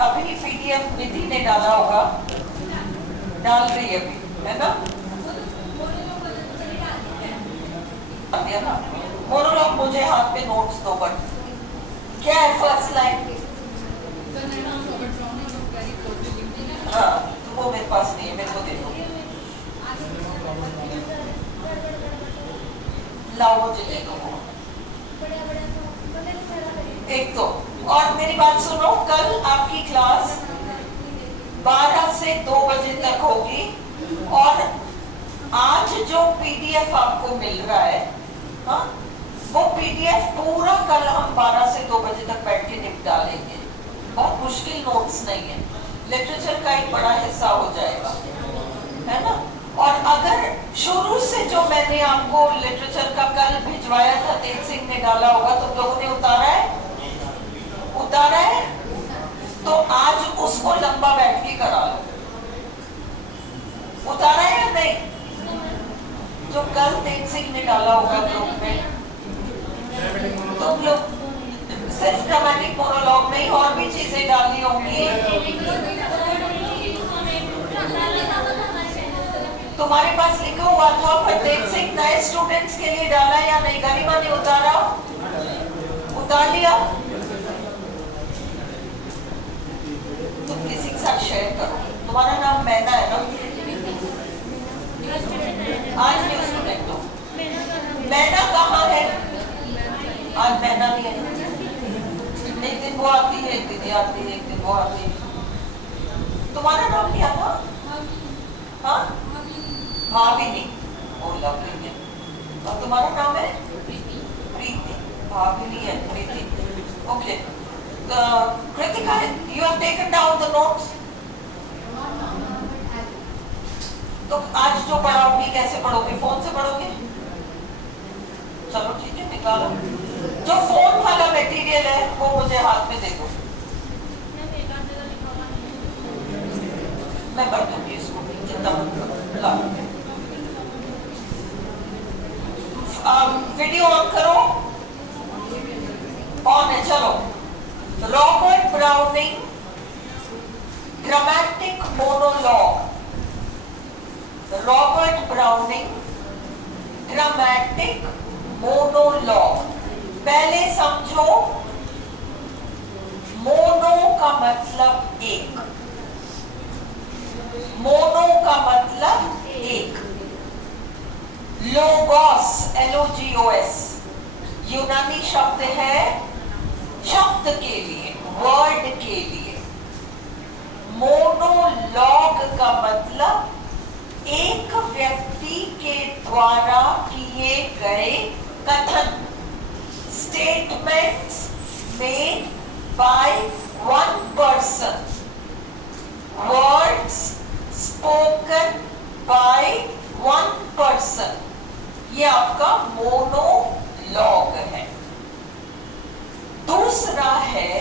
अभी पीडीएफ विधि ने डाला होगा, डाल रही है अभी, है ना? ना मोनोलॉग मुझे हाथ पे नोट्स दो, बट क्या है फर्स्ट लाइन? हाँ, तो वो मेरे पास नहीं है, मेरे को दे दो। लाओ, मुझे दे दो वो। एक तो, और मेरी बात सुनो, कल आपकी क्लास 12 से 2 बजे तक होगी, और आज जो पीडीएफ आपको मिल रहा है, हाँ, वो पीडीएफ पूरा कल हम 12 से 2 बजे तक बैठ के निपटा लेंगे। बहुत मुश्किल नोट्स नहीं है, लिटरेचर का एक बड़ा हिस्सा हो जाएगा, है ना? और अगर शुरू से जो मैंने आपको लिटरेचर का कल भिजवाया था, तेज सिंह ने डाला होगा, तुम लोगों ने उतारा है, तो आज उसको लंबा बैठ के करा लो। उतारा है या नहीं? जो कल तेज सिंह ने डाला होगा ग्रुप में, तुम लोग सिर्फ ड्रामेटिक मोनोलॉग नहीं, और भी चीजें डाली होंगी। तुम्हारे पास लिखा हुआ था, पर तेज सिंह नए स्टूडेंट्स के लिए डाला या नहीं? गरिमा ने उतारा? उतार लिया? तुम किसी के साथ शेयर करो। तुम्हारा नाम मैना है ना? आज न्यू स्टूडेंट हो। मैना कहाँ है? आज मैना नहीं है। एक दिन वो आती है, एक दिन आती है, एक दिन वो आती है। तुम्हारा नाम क्या था? हाँ, भाविनी। ओ लवली है। और तुम्हारा नाम है? प्रीति। भाविनी है, Preeti. Okay. Kritika, you have taken down the notes? तो आज जो पढ़ाओगी कैसे पढ़ोगे? फोन से पढ़ोगे? चलो ठीक है, निकालो। जो फोन वाला मटेरियल है वो मुझे हाथ में दे दो, मैं भर दूंगी इसको, चिंता मत करो। ला वीडियो ऑन करो। ऑन है, चलो। Robert browning, dramatic monologue. Robert browning, dramatic monologue. पहले समझो, मोनो का मतलब एक, मोनो का मतलब एक। लोगोस, LOGOS, यूनानी शब्द है शब्द के लिए, वर्ड के लिए। मोनोलॉग का मतलब एक व्यक्ति के द्वारा किए गए कथन, statements made by one person, words spoken by one person. ये आपका मोनोलॉग है। दूसरा है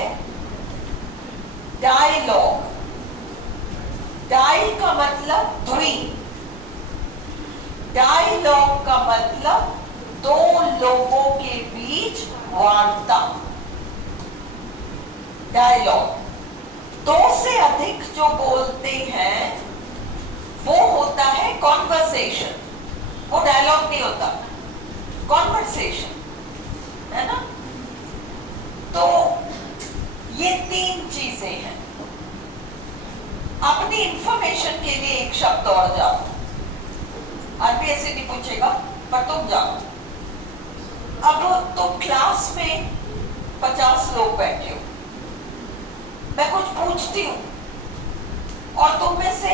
डायलॉग। डाई का मतलब द्वि, डायलॉग का मतलब दो लोगों के बीच वार्ता। डायलॉग, दो से अधिक जो बोलते हैं वो होता है कॉन्वर्सेशन। वो डायलॉग नहीं होता, कॉन्वर्सेशन, है ना? तो ये तीन चीजें हैं। अपनी इंफॉर्मेशन के लिए एक शब्द और जाओ, आरपीएससी नहीं पूछेगा, पर तुम जाओ। अब तुम क्लास में 50 लोग बैठे हो, मैं कुछ पूछती हूँ और तुम में से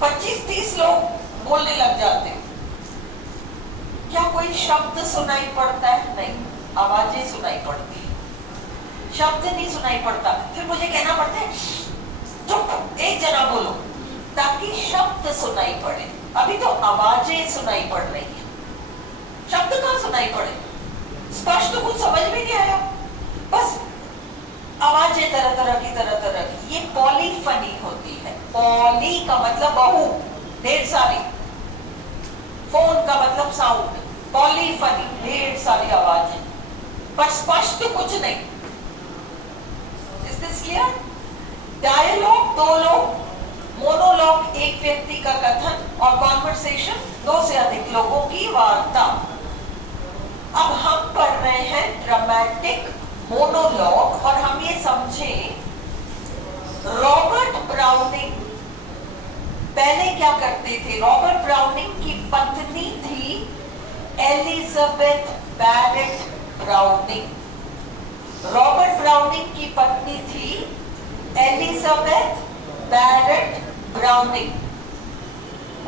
25-30 लोग बोलने लग जाते हो। क्या कोई शब्द सुनाई पड़ता है? नहीं, आवाजें सुनाई पड़ती है, शब्द नहीं सुनाई पड़ता। फिर मुझे कहना पड़ता है चुप, एक जना बोलो, ताकि शब्द सुनाई पड़े। अभी तो आवाजें सुनाई पड़ रही है, शब्द कहाँ सुनाई पड़े? स्पष्ट तो कुछ समझ में नहीं आया, बस आवाजें तरह तरह की। ये पॉलीफनी होती है। पॉली का मतलब बहु, ढेर सारी। फोन का मतलब साउंड। पॉलीफनी, ढेर सारी आवाजें, पर स्पष्ट कुछ नहीं। Is this clear? डायलॉग दो लोग, मोनोलॉग एक व्यक्ति का कथन और कॉन्वर्सेशन दो से अधिक लोगों की वार्ता। अब हम पढ़ रहे हैं ड्रामेटिक मोनोलॉग और हम ये समझें रॉबर्ट ब्राउनिंग पहले क्या करते थे। रॉबर्ट ब्राउनिंग की पत्नी थी Elizabeth Barrett Browning. Robert Browning की पत्नी थी एलिजाबेथ बैरेट ब्राउनिंग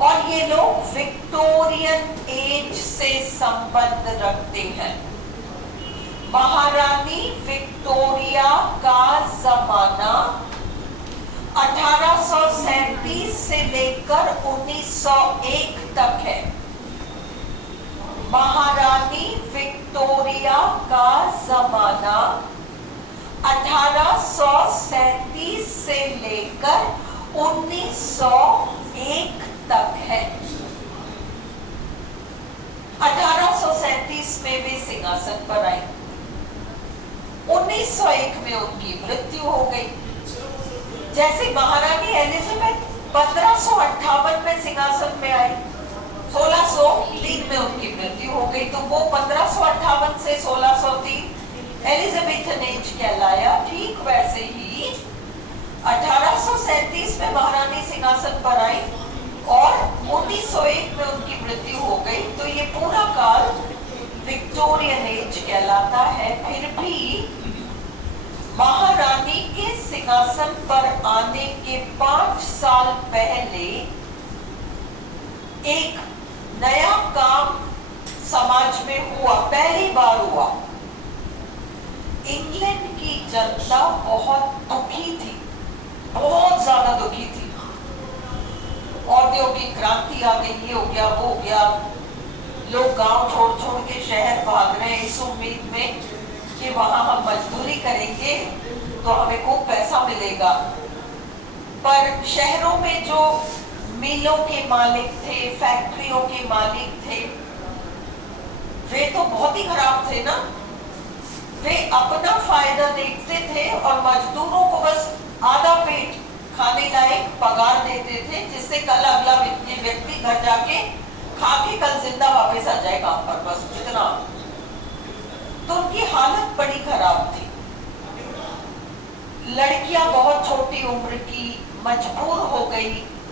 और ये लोग विक्टोरियन एज से संबंध रखते हैं। महारानी विक्टोरिया का जमाना 1837 से लेकर 1901 तक है। महारानी विक्टोरिया का जमाना 1837 से लेकर 1901 तक है। 1837 में वे सिंहासन पर आई। 1901 में उनकी मृत्यु हो गई। जैसे महारानी एलिजाबेथ 1558 में सिंहासन में आई, 1603 में उनकी मृत्यु हो गई, तो वो 1558 से 1603 एलिजाबेथन एज कहलाया। ठीक वैसे ही 1837 में महारानी सिंहासन पर आई और 1901 में उनकी मृत्यु हो गई, तो ये पूरा काल विक्टोरियन एज कहलाता है। फिर भी महारानी के सिंहासन पर आने के 5 साल पहले एक नया काम समाज में हुआ, पहली बार हुआ। इंग्लैंड की जनता बहुत दुखी थी, बहुत ज्यादा दुखी थी। औद्योगिक क्रांति आ गई, ये हो गया, वो हो गया। लोग गांव छोड़ छोड़ के शहर भाग रहे हैं इस उम्मीद में कि वहां हम मजदूरी करेंगे तो हमें खूब पैसा मिलेगा। पर शहरों में जो मिलों के मालिक थे, फैक्ट्रियों के मालिक थे, वे तो बहुत ही खराब थे ना। वे अपना फायदा देखते थे और मजदूरों को बस आधा पेट खाने लायक पगार देते थे, जिससे कल अगला व्यक्ति घर जाके खा के कल जिंदा वापस आ जाए काम पर, बस इतना। तो उनकी हालत बड़ी खराब थी। लड़कियां बहुत छोटी उम्र की मजबूर हो गई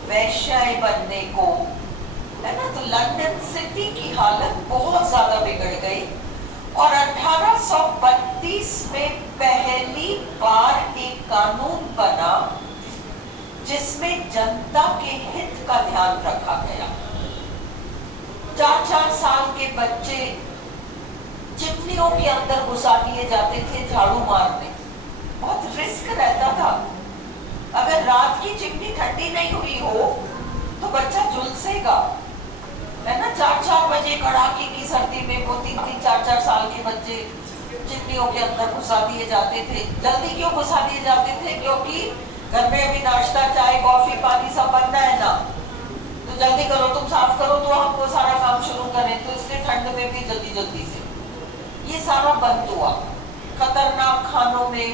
वैश्याएं बनने को, है ना। तो लंदन सिटी की हालत बहुत ज्यादा बिगड़ गई और 1832 में पहली बार एक कानून बना जिसमें जनता के हित का ध्यान रखा गया। 4-4 साल के बच्चे चिमनियों के अंदर घुसा दिए जाते थे झाड़ू मारने। बहुत रिस्क रहता था। अगर रात की चिमनी ठंडी नहीं हुई हो तो बच्चा झुलसेगा, है ना। 4-4 बजे कड़ाके की सर्दी में वो 3-3, 4-4 साल के बच्चे चिमनियों के अंदर घुसा दिए जाते थे। जल्दी क्यों घुसा दिए जाते थे? क्योंकि घर में अभी नाश्ता, चाय, कॉफी, पानी सब बनना है ना, तो जल्दी करो, तुम साफ करो तो हमको सारा काम शुरू करें। तो इसलिए ठंड में भी जल्दी जल्दी से ये सारा बंद हुआ। खतरनाक खानों में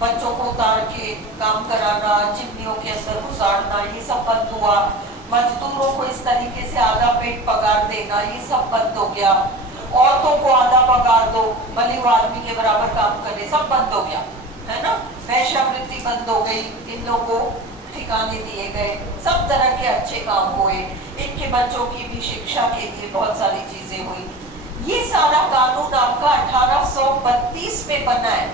बच्चों को उतार के काम कराना, चिमनियों के अंदर घुसाड़ना, ये सब बंद हुआ। मजदूरों को इस तरीके से आधा पेट पगार देना, ये सब बंद हो गया। औरतों को आधा पगार दो, भले वो आदमी के बराबर काम करे, सब बंद हो गया, है ना। वैश्यावृत्ति बंद हो गई, इन लोगों को ठिकाने दिए गए, सब तरह के अच्छे काम हुए। इनके बच्चों की भी शिक्षा के लिए बहुत सारी चीजें हुई। ये सारा कानून आपका 1832 में बना है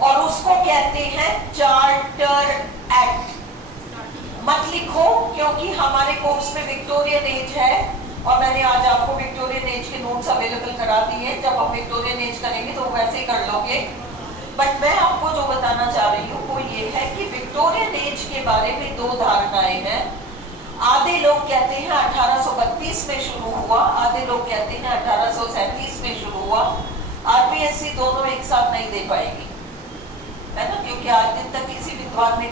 और उसको कहते हैं चार्टर एक्ट। मत लिखो क्योंकि हमारे कोर्स में विक्टोरियन एज है और मैंने आज आपको विक्टोरियन एज के नोट्स अवेलेबल करा दिए हैं। जब हम विक्टोरियन एज करेंगे तो वैसे ही कर लोगे। बट मैं आपको जो बताना चाह रही हूँ वो ये है कि विक्टोरियन एज के बारे में 2 धारणाएं हैं। आधे लोग कहते हैं 1832 में शुरू हुआ, आधे लोग कहते हैं 1837 में शुरू हुआ। आरपीएससी दोनों एक साथ नहीं दे पाएगी, है ना, क्योंकि आज दिन तक किसी विद्वान ने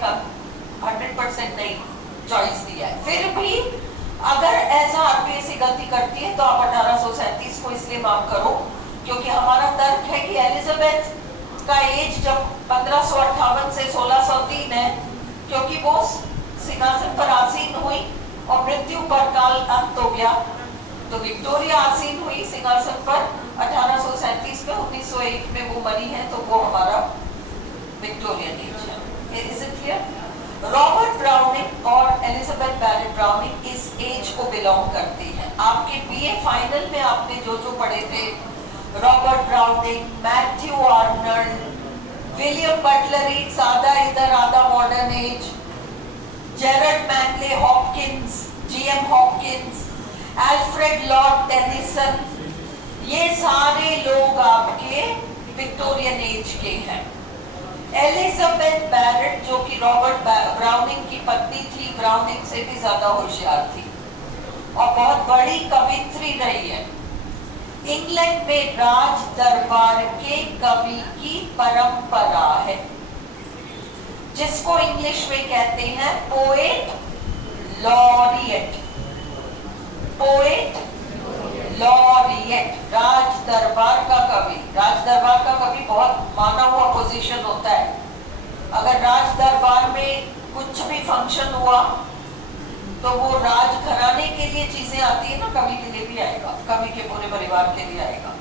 100% नहीं चॉइस दिया है। फिर भी अगर ऐसा आरपीएससी गलती करती है तो आप 1837 को इसलिए माफ करो क्योंकि हमारा तर्क है कि एलिजाबेथ का एज जब 1558 से 1603 वो सिंहासन पर आसीन हुई और मृत्यु पर काल अंत हो गया, तो विक्टोरिया आसीन हुई सिंहासन पर 1837 में, 1901 में वो मरी है, तो वो हमारा विक्टोरियन एज है। Is it clear? Robert browning और एलिजाबेथ बैरेट ब्राउनिंग इस एज को बिलोंग करती हैं। आपके बीए फाइनल में आपने जो जो पढ़े थे, Robert Browning, Matthew Arnold, William Butler Yeats, आधा इधर आधा modern age, Gerard Manley Hopkins, G M Hopkins, Alfred Lord Tennyson, ये सारे लोग आपके विक्टोरियन एज के हैं। एलिजाबेथ बैरेट जो कि रॉबर्ट ब्राउनिंग की पत्नी थी, ब्राउनिंग से भी ज्यादा होशियार थी और बहुत बड़ी कवित्री रही है। इंग्लैंड में राज दरबार के कवि की परंपरा है, जिसको इंग्लिश में कहते हैं पोएट लॉरिएट। पोएट लॉरिएट, राज दरबार का कवि। राज दरबार का कवि बहुत माना हुआ पोजीशन होता है। अगर राज दरबार में कुछ भी फंक्शन हुआ तो वो राज घराने के लिए चीजें आती है ना, कवि के लिए भी आएगा, कवि के पूरे परिवार के लिए आएगा,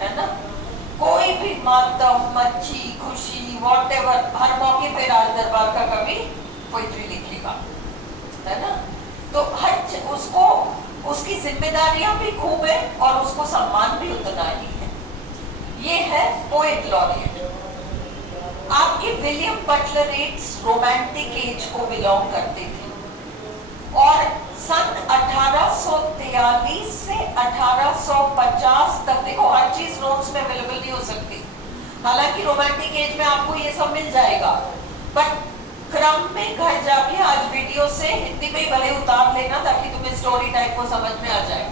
है ना। कोई भी मातम, मच्छी, खुशी, वॉटेवर, हर मौके पे राज दरबार का कवि पोइट्री लिखेगा, है ना। तो हर उसको उसकी जिम्मेदारियां भी खूब है और उसको सम्मान भी उतना ही है। ये है पोएट लॉरिएट। आपके William Butler Yeats romantic as को बिलोंग करते थे और सन 1843 से 1850 तक, देखो हर चीज नोट्स में अवेलेबल नहीं हो सकती, हालांकि रोमांटिक एज में आपको ये सब मिल जाएगा, बट क्रम में घर जाके आज वीडियो से हिंदी में भले उतार लेना ताकि तुम्हें स्टोरी टाइप को समझ में आ जाए।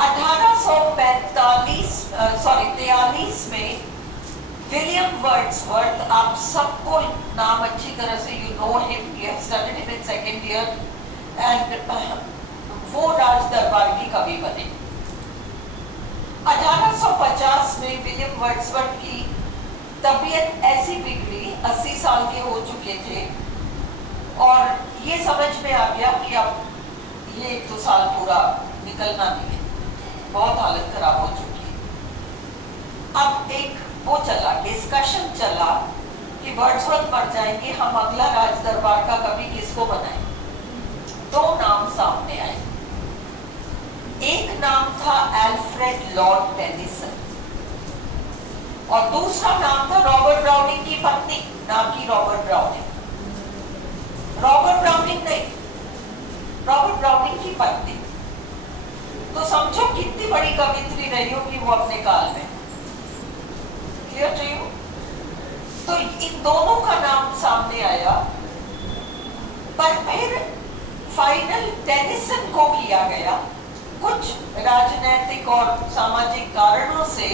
1843 में विलियम वर्ड्सवर्थ, आप सबको नाम अच्छी तरह से, you know him, you have studied him in second year, and वो राज दरबार की कवि बने। 1850 में विलियम वर्ड्सवर्थ की तबीयत ऐसी बिगड़ी, 80 साल के हो चुके थे और ये समझ में आ गया कि अब ये 1-2 साल पूरा निकलना नहीं है, बहुत हालत खराब हो चुकी है। अब एक वो चला, डिस्कशन चला कि वर्ड्सवर्थ मर जाएंगे, हम अगला राज दरबार का कवि किसको बनाएं। 2 नाम सामने आए। एक नाम था अल्फ्रेड लॉर्ड टेनिसन और दूसरा नाम था रॉबर्ट ब्राउनिंग की पत्नी, नाम की रॉबर्ट ब्राउनिंग। रॉबर्ट ब्राउनिंग नहीं, रॉबर्ट ब्राउनिंग की पत्नी। तो समझो कितनी बड़ी कवित्री रही होगी वो अपने काल में। Clear to you? तो इन दोनों का नाम सामने आया, पर फिर फाइनल टेनिसन को किया गया। कुछ राजनीतिक और सामाजिक कारणों से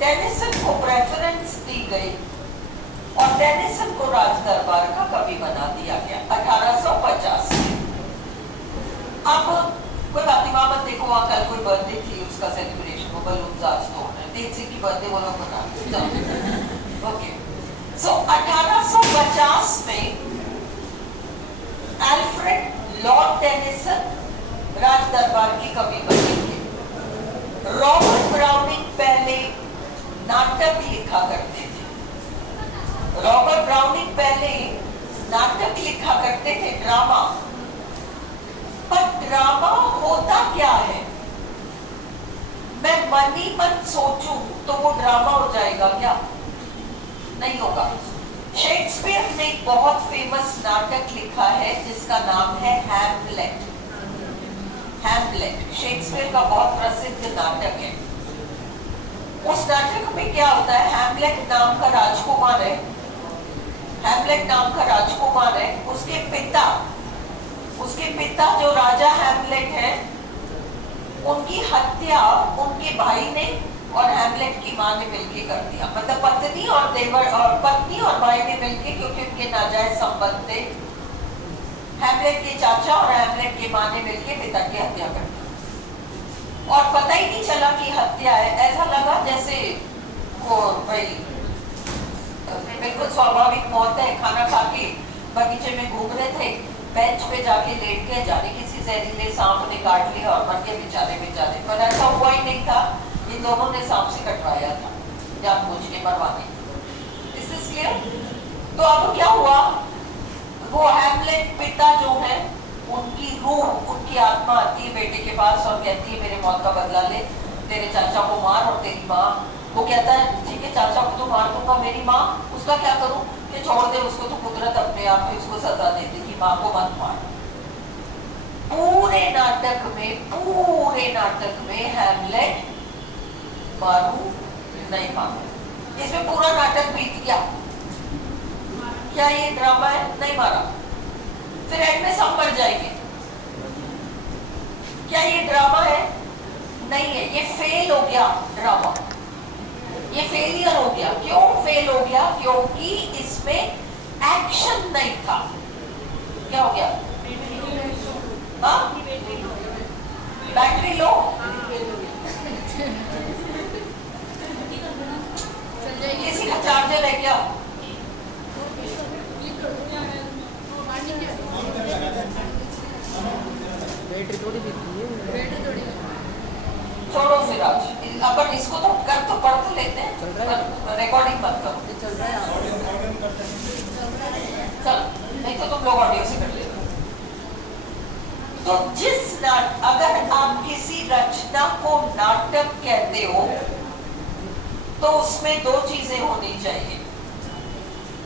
टेनिसन को प्रेफरेंस दी गई और टेनिसन को राज दरबार का कवि बना दिया गया 1850 में। अब कोई बातिमा मत देखो, वहां कल कोई बर्थडे थी, उसका सेलिब्रेशन हो, बलून आज तोड़ रहे, देख सिंह की बर्थडे वो लोग मना। ओके, सो 1850 में अल्फ्रेड लॉर्ड टेनिसन राज दरबार की कवि बनेंगे। रॉबर्ट ब्राउनिंग पहले नाटक लिखा करते थे। रॉबर्ट ब्राउनिंग पहले नाटक लिखा करते थे, ड्रामा। पर ड्रामा होता क्या है? मैं मन ही मन सोचूं तो वो ड्रामा हो जाएगा क्या? नहीं होगा। शेक्सपियर ने एक बहुत फेमस नाटक लिखा है जिसका नाम है हैमलेट। हैमलेट शेक्सपियर का बहुत प्रसिद्ध नाटक है। उस नाटक में क्या होता है, हैमलेट नाम का राजकुमार है, हैमलेट नाम का राजकुमार है, उसके पिता जो राजा हैमलेट है, उनकी हत्या उनके भाई ने और हैमलेट की मां ने मिलकर कर दिया। मतलब पत्नी और देवर और पत्नी और भाई ने मिलकर, क्योंकि उनके नाजायज संबंध थे, हैमलेट के चाचा और हैमलेट की मां ने मिलकर पिता की हत्या कर दी। और पता ही नहीं चला कि हत्या है, ऐसा लगा जैसे वो भाई बिल्कुल स्वाभाविक मौत है, खाना खा के बगीचे में घूम रहे थे, बेंच पे जाके लेट गए, जाने किसी जहरीले सांप ने काट लिया और मर गए बेचारे बेचारे। पर ऐसा हुआ ही नहीं था, इन दोनों ने सांप से कटवाया था जानबूझ के मरवाने। Is this clear? तो अब क्या हुआ, वो हैमलेट पिता जो है, उनकी रूह, उनकी आत्मा आती है बेटे के पास और कहती है मेरे मौत का बदला ले, तेरे चाचा को मार और तेरी माँ। वो कहता है ठीक है चाचा को तो मार दूंगा, मेरी माँ उसका क्या करूं? कि छोड़ दे उसको, तो कुदरत अपने आप में उसको सजा दे देगी, माँ को मत मार। पूरे नाटक में हैमलेट मारू नहीं मारू, इसमें पूरा नाटक बीत गया। क्या ये ड्रामा है? नहीं मारा। फिर एंड में सब मर जाएंगे। क्या ये ड्रामा है? नहीं है, ये फेल हो गया ड्रामा, ये फेलियर हो गया। क्यों फेल हो गया? क्योंकि इसमें एक्शन नहीं था। क्या हो गया? Battery low. किसी का चार्जर है क्या? बैटरी थोड़ी दिखती है। छोड़ो फिर आज अपन इसको तो कर तो पढ़ तो लेते हैं, चल रहा है। रिकॉर्डिंग मत करो। चल रहा है। चल नहीं तो तुम लोग ऑडियो से कर लेना। तो अगर आप किसी रचना को नाटक कहते हो तो उसमें दो चीजें होनी चाहिए।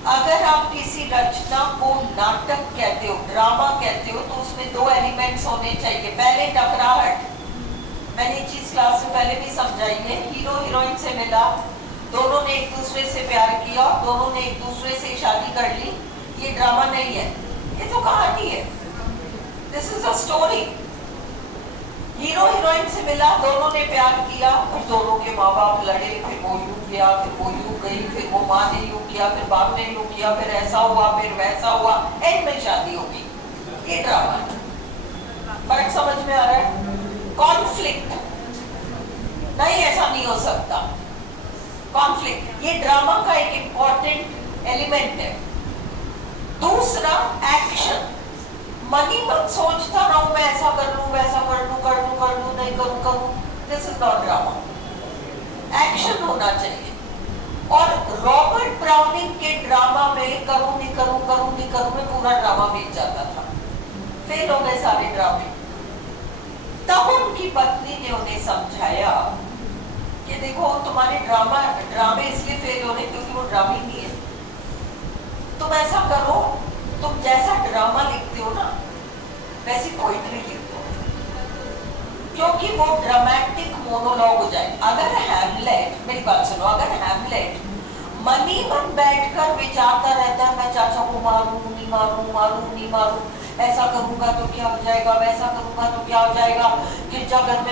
अगर आप किसी रचना को नाटक कहते हो, ड्रामा कहते हो, तो उसमें दो एलिमेंट्स होने चाहिए। पहले टकराहट, मैंने ये चीज क्लास में पहले भी समझाई है। हीरो हीरोइन से मिला, दोनों ने एक दूसरे से प्यार किया, दोनों ने एक दूसरे से शादी कर ली। ये ड्रामा नहीं है, ये तो कहानी है। This is a story. Hero heroine से मिला, दोनों ने प्यार किया, फिर दोनों के माँ बाप लड़े, फिर वो यूं गया, फिर वो यूं गई, फिर वो माँ ने यूं किया, फिर बाप ने यूं किया, फिर ऐसा हुआ, फिर वैसा हुआ, एंड में शादी होगी। ये ड्रामा है। फर्क समझ में आ रहा है? कॉन्फ्लिक्ट नहीं, ऐसा नहीं हो सकता। कॉन्फ्लिक्ट ये ड्रामा का एक इंपॉर्टेंट एलिमेंट है। दूसरा एक्शन। मनी मत सोचता रहूं मैं ऐसा कर लूं, वैसा कर लूं, नहीं करूं। This is not drama. Action होना चाहिए। और रॉबर्ट ब्राउनिंग के ड्रामा में करूं नहीं करूं में पूरा ड्रामा बीत जाता था। फेल हो गए सारे ड्रामे। तब उनकी पत्नी ने उन्हें समझाया कि देखो तुम्हारे ड्रामे इसलिए फेल हो रहे क्योंकि वो ड्रामे नहीं है। तुम ऐसा करो, तुम जैसा ड्रामा लिखते हो ना वैसी पोइट्री लिख दो, क्योंकि वो ड्रामेटिक मोनोलॉग हो जाए। अगर हैमलेट, मेरी बात सुनो, अगर हैमलेट मनी मन बैठकर विचारता रहता है मैं चाचा को मारूं नहीं मारूं, ऐसा करूंगा तो क्या हो जाएगा, वैसा करूंगा तो क्या हो जाएगा, गिरजाघर में